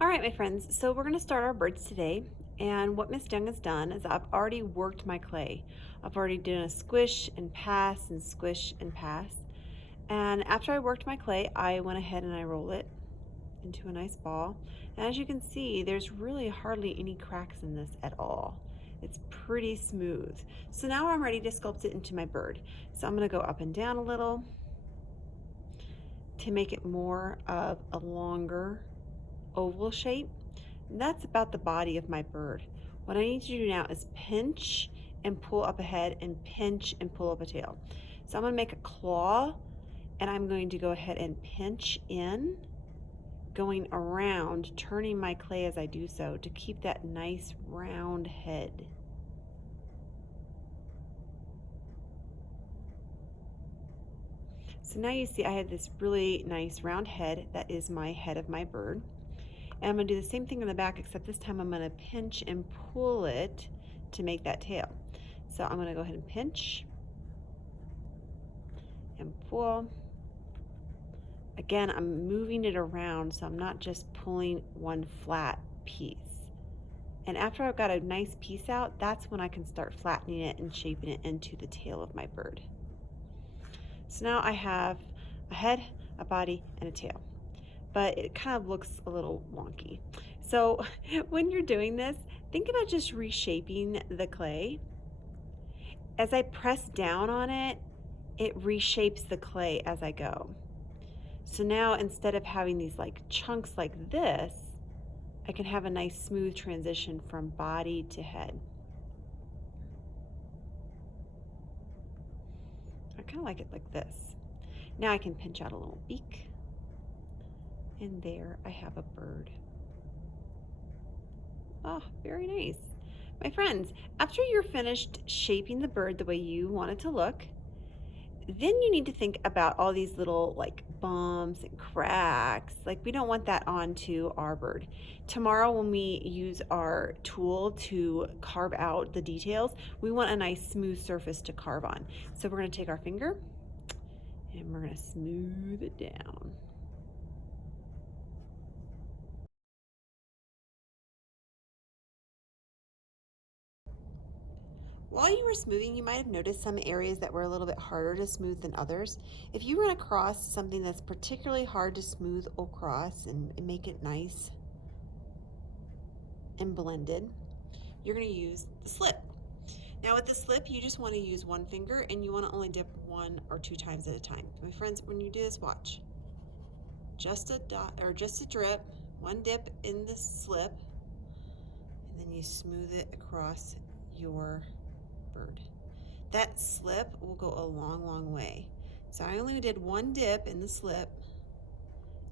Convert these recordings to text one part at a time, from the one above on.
All right, my friends, so we're going to start our birds today. And what Miss Young has done is I've already worked my clay. I've already done a squish and pass and squish and pass. And after I worked my clay, I went ahead and I rolled it into a nice ball. And as you can see, there's really hardly any cracks in this at all. It's pretty smooth. So now I'm ready to sculpt it into my bird. So I'm going to go up and down a little to make it more of a longer oval shape. And that's about the body of my bird. What I need to do now is pinch and pull up a head and pinch and pull up a tail. So I'm going to make a claw and I'm going to go ahead and pinch in, going around, turning my clay as I do so to keep that nice round head. So now you see I have this really nice round head that is my head of my bird. And I'm going to do the same thing in the back, except this time I'm going to pinch and pull it to make that tail. So I'm going to go ahead and pinch and pull. Again, I'm moving it around, so I'm not just pulling one flat piece. And after I've got a nice piece out, that's when I can start flattening it and shaping it into the tail of my bird. So now I have a head, a body, and a tail. But it kind of looks a little wonky. So when you're doing this, think about just reshaping the clay. As I press down on it, it reshapes the clay as I go. So now instead of having these like chunks like this, I can have a nice smooth transition from body to head. I kind of like it like this. Now I can pinch out a little beak. And there I have a bird. Oh, very nice. My friends, after you're finished shaping the bird the way you want it to look, then you need to think about all these little like bumps and cracks. Like we don't want that onto our bird. Tomorrow when we use our tool to carve out the details, we want a nice smooth surface to carve on. So we're going to take our finger and we're going to smooth it down. While you were smoothing, you might have noticed some areas that were a little bit harder to smooth than others. If you run across something that's particularly hard to smooth across and make it nice and blended, you're going to use the slip. Now with the slip, you just want to use one finger and you want to only dip 1 or 2 times at a time. My friends, when you do this, watch. Just a dot or just a drip, one dip in the slip, and then you smooth it across your bird. That slip will go a long, long way. So I only did one dip in the slip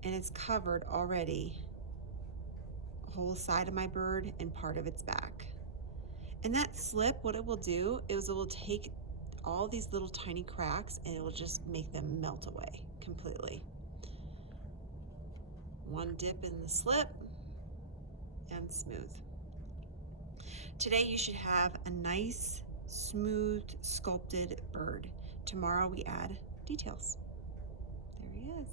and it's covered already the whole side of my bird and part of its back. And that slip, what it will do is it will take all these little tiny cracks and it will just make them melt away completely. One dip in the slip and smooth. Today you should have a nice, smooth, sculpted bird. Tomorrow we add details. There he is.